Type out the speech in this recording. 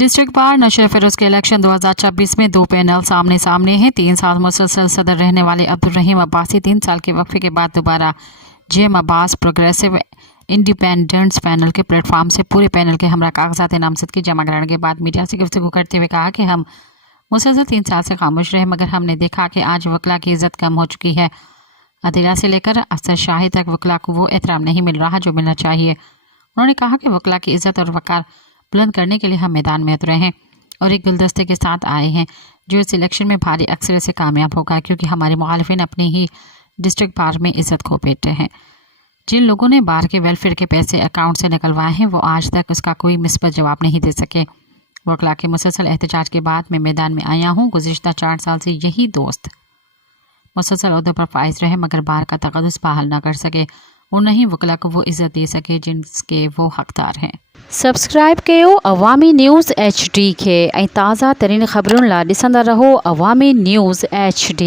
District bar नशर Firoz के election 2026 में दो पैनल सामने सामने हैं। 3 साल मुसलसल सदर रहने वाले अब्दुल रहीम अब्बासी 3 साल के वक्फे के बाद दोबारा JM Abbas progressive independents panel के प्लेटफॉर्म से पूरे पैनल के हमरा कागजात नामजद की जमा कराने के बाद मीडिया से गुफ्तगू करते हुए कहा कि हम मुसलसल 3 साल से खामोश रहे, मगर हमने देखा कि आज वकला की इज्जत कम हो चुकी है। अदीला से लेकर अफसर शाही तक वकला को वो एहतराम नहीं मिल रहा जो मिलना चाहिए। उन्होंने कहा कि वकला की इज्जत और वकार बुलंद करने के लिए हम मैदान में उतरे हैं और एक गुलदस्ते के साथ आए हैं जो इस इलेक्शन में भारी अक्सरियत से कामयाब होगा, क्योंकि हमारे मुखालिफिन अपनी ही डिस्ट्रिक्ट बार में इज्जत खो बैठे हैं। जिन लोगों ने बार के वेलफेयर के पैसे अकाउंट से निकलवाए हैं वो आज तक उसका कोई मिस्बत जवाब नहीं दे सके। वकला के मुसलसल एहतजाज के बाद मैं मैदान में आया हूँ। गुज़िश्ता 4 साल से यही दोस्त मुसलसल ओहदों पर फाइज रहे, मगर बार का तक़द्दुस बहाल ना कर सके और नहीं वकला को वो इज़्ज़त दे सके जिनके वो हकदार हैं। सब्सक्राइब कयो अवामी न्यूज़ HD के ताज़ा तरीन ख़बरुन ला ॾिसंदा रहो अवामी न्यूज़ HD।